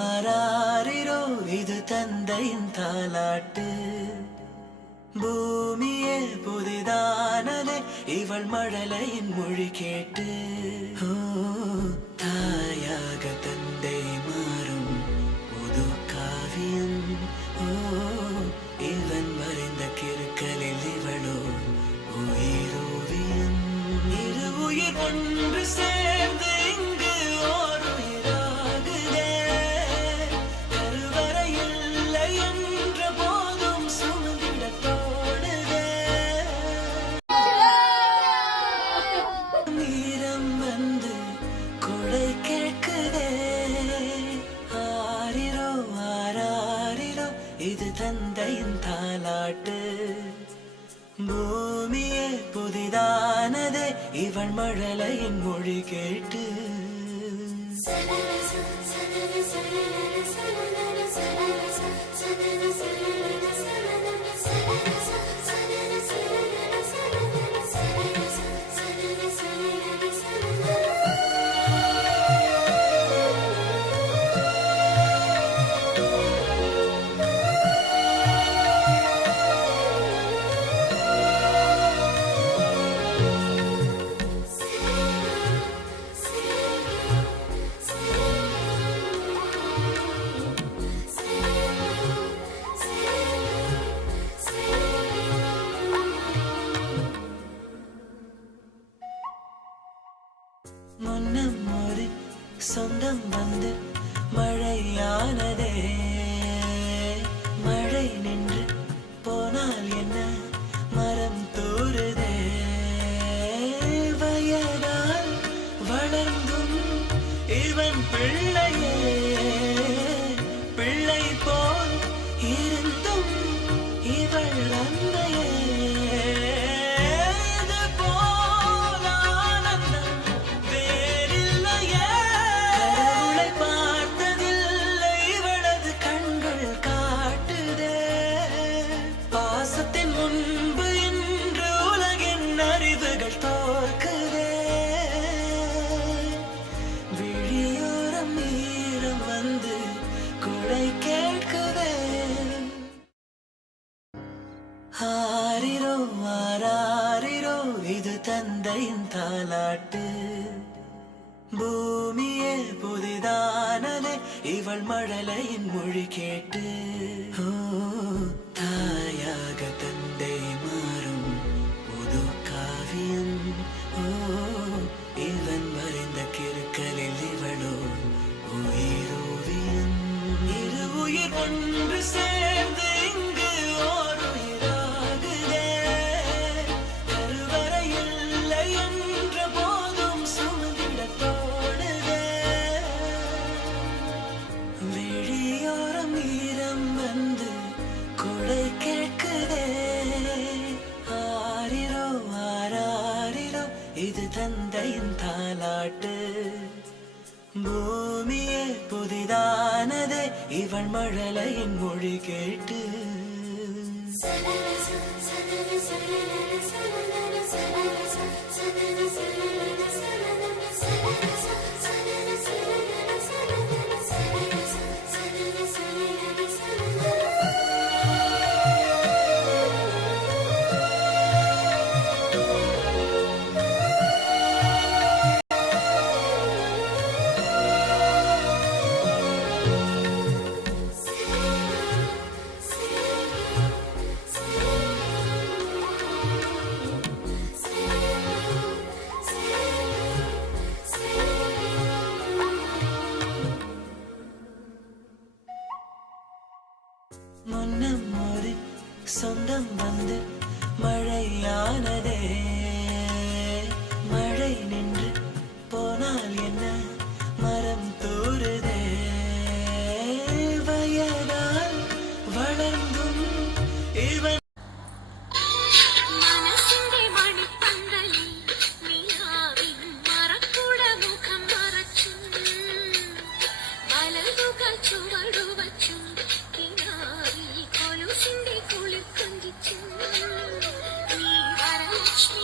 ஆராரிரோ இது தந்தையின் தாலாட்டு. பூமியே புதிதானதே இவள் மழலையின் மொழி கேட்டு. தாயாக தந்தை மாறும் புது காவியம். இவன் மறைந்த கிறுக்கலில் இவளோ உயிரோவியம். இரு உயிர் ஒன்று சேர்ந்து இங்கு ஓர் உயிராகுதே. கருவறை இல்லை என்ற போதும் சுமந்திட தோடுதே. நீரம் வந்து கொடை கேட்குதே. ஆரிரோ ஆராரிரோ இது தந்தையின் தாலாட்டு. பூமியே புதிதானதே இவள் மழலையின் மொழி கேட்டு. முன்னம் ஒரு சொந்தம் வந்து மழையானதே. மழை நின்று போனால் என்ன மரம் தூறுதே. வயதால் வளர்ந்தும் இவன் பிள்ளையே. பிள்ளை போல் இருந்தும் இவள் அன்னையே. ஆரிரோ ஆராரிரோ இது தந்தையின் தாலாட்டு. பூமியே புதிதானதே இவள் மழலையின் மொழி கேட்டு. தாயாக தந்தை மாறும் புது காவியம். இவன் மறைந்த கிறுக்கலில் இவளோ உயிரோவியம். இரு உயிர் ஒன்று சேர்ந்து இங்கு ஓர் உயிராகுதே. கருவறை இல்லை என்ற போதும் சுமந்திட தோடுதே. விழியோரம் ஈரம் வந்து கொடை கேட்குதே. ஆரிரோ ஆராரிரோ இது தந்தையின் தாலாட்டு. பூமியே புதிதானதே இவள் மழலையின் மொழி கேட்டு. முன்னம் ஒரு சொந்தம் வந்து மழையானதே. மழை நின்று போனால் என்ன மரம் தூறுதே. வயதால் வளர்ந்தும் இவன் Love.